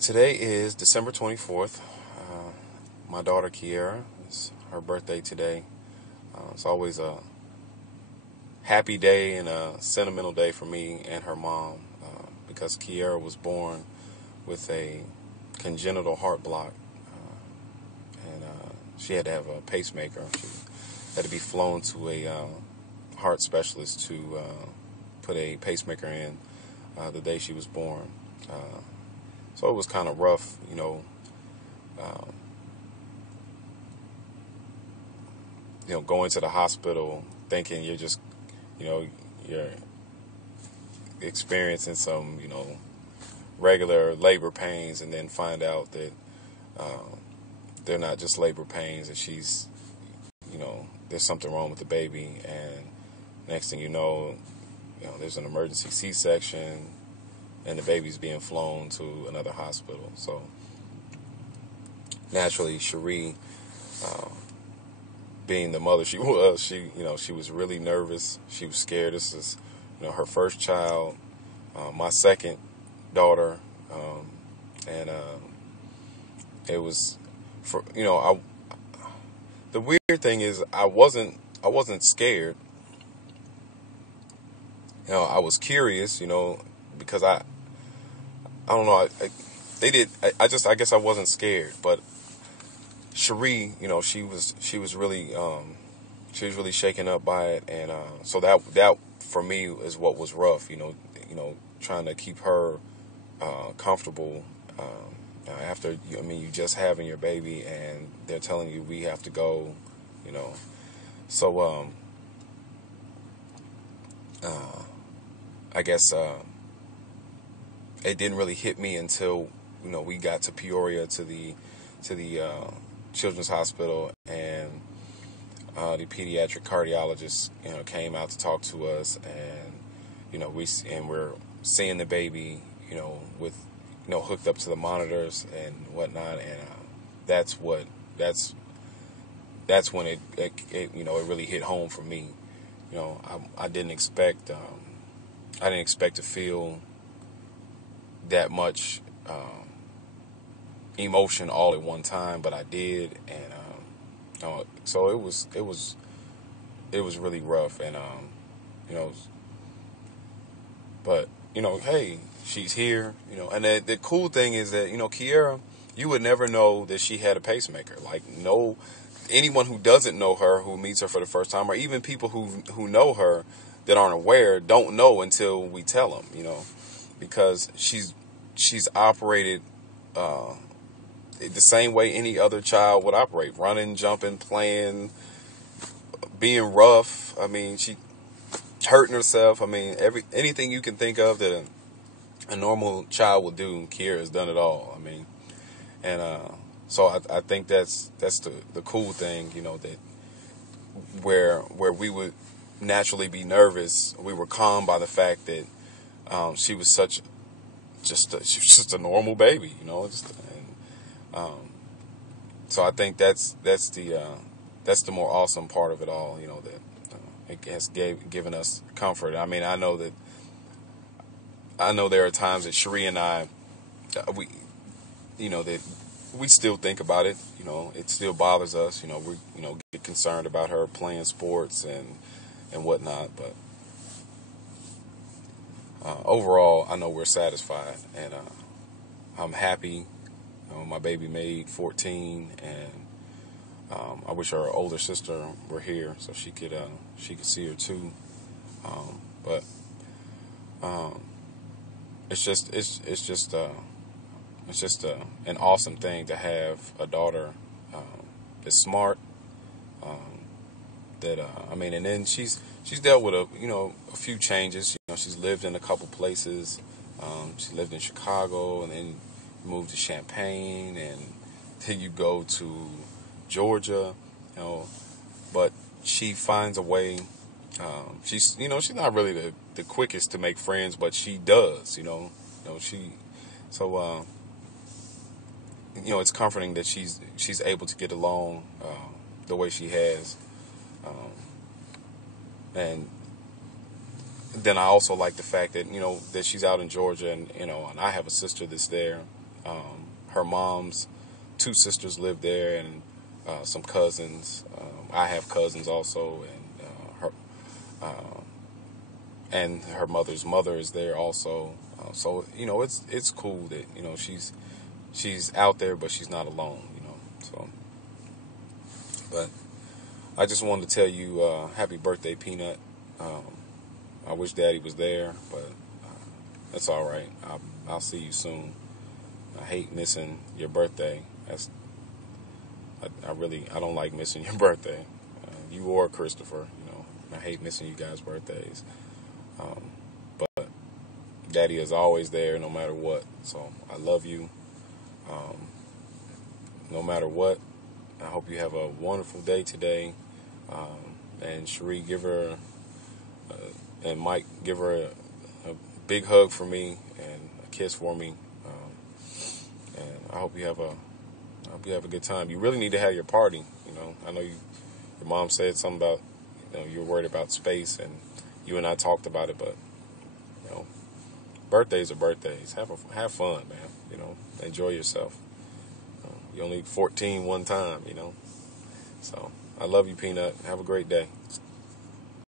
Today is December 24th. My daughter Kierra, it's her birthday today. It's always a happy day and a sentimental day for me and her mom because Kierra was born with a congenital heart block, and she had to have a pacemaker. She had to be flown to a heart specialist to put a pacemaker in the day she was born. So it was kind of rough, um, going to the hospital thinking you're experiencing some, regular labor pains, and then find out that they're not just labor pains, and she's, there's something wrong with the baby, and next thing there's an emergency C-section, and the baby's being flown to another hospital. So naturally, Cherie, being the mother she was, she was really nervous. She was scared. This is, her first child, my second daughter, and it was the weird thing is I wasn't scared. I was curious, because I don't know. I guess I wasn't scared, but Cherie, she was really shaken up by it, and so that for me is what was rough. Trying to keep her comfortable after you just having your baby, and they're telling you we have to go. So I guess it didn't really hit me until we got to Peoria to the Children's Hospital, and the pediatric cardiologist came out to talk to us, and we're seeing the baby with hooked up to the monitors and whatnot, and that's when it really hit home for me. I didn't expect to feel that much emotion all at one time, but I did, and so it was really rough, and but hey, she's here, and the cool thing is that Kierra, you would never know that she had a pacemaker. Like, no, anyone who doesn't know her, who meets her for the first time, or even people who know her that aren't aware, don't know until we tell them, because she's operated the same way any other child would operate: running, jumping, playing, being rough. I mean, she hurting herself. I mean, anything you can think of that a normal child would do, Kierra has done it all. I mean, and so I think that's the cool thing, that where we would naturally be nervous, we were calmed by the fact that she was she was just a normal baby, so I think that's the more awesome part of it all, that it has given us comfort. I mean, I know there are times that Cherie and I, that we still think about it. It still bothers us. We get concerned about her playing sports and whatnot. But overall, I know we're satisfied, and I'm happy. My baby made 14, and I wish our older sister were here so she could see her too. But it's just an awesome thing to have a daughter that's smart. And then she's dealt with a few changes. She's lived in a couple places. She lived in Chicago, and then moved to Champaign, and then you go to Georgia. But she finds a way. She's not really the quickest to make friends, but she does. It's comforting that she's able to get along the way she has, and then I also like the fact that that she's out in Georgia, and and I have a sister that's there, Her mom's two sisters live there, and some cousins. I have cousins also, and her mother's mother is there also. So it's cool that she's out there, but she's not alone. So, but I just wanted to tell you happy birthday, Peanut. I wish Daddy was there, but that's all right. I'll see you soon. I hate missing your birthday. I don't like missing your birthday. You or Christopher, I hate missing you guys' birthdays. But Daddy is always there no matter what. So I love you. No matter what, I hope you have a wonderful day today. And Cherie, and Mike, give her a big hug for me and a kiss for me. And I hope you have a good time. You really need to have your party. I know your mom said something about, you're worried about space, and you and I talked about it, but, birthdays are birthdays. Have fun, man. Enjoy yourself. You only 14 one time, So I love you, Peanut. Have a great day.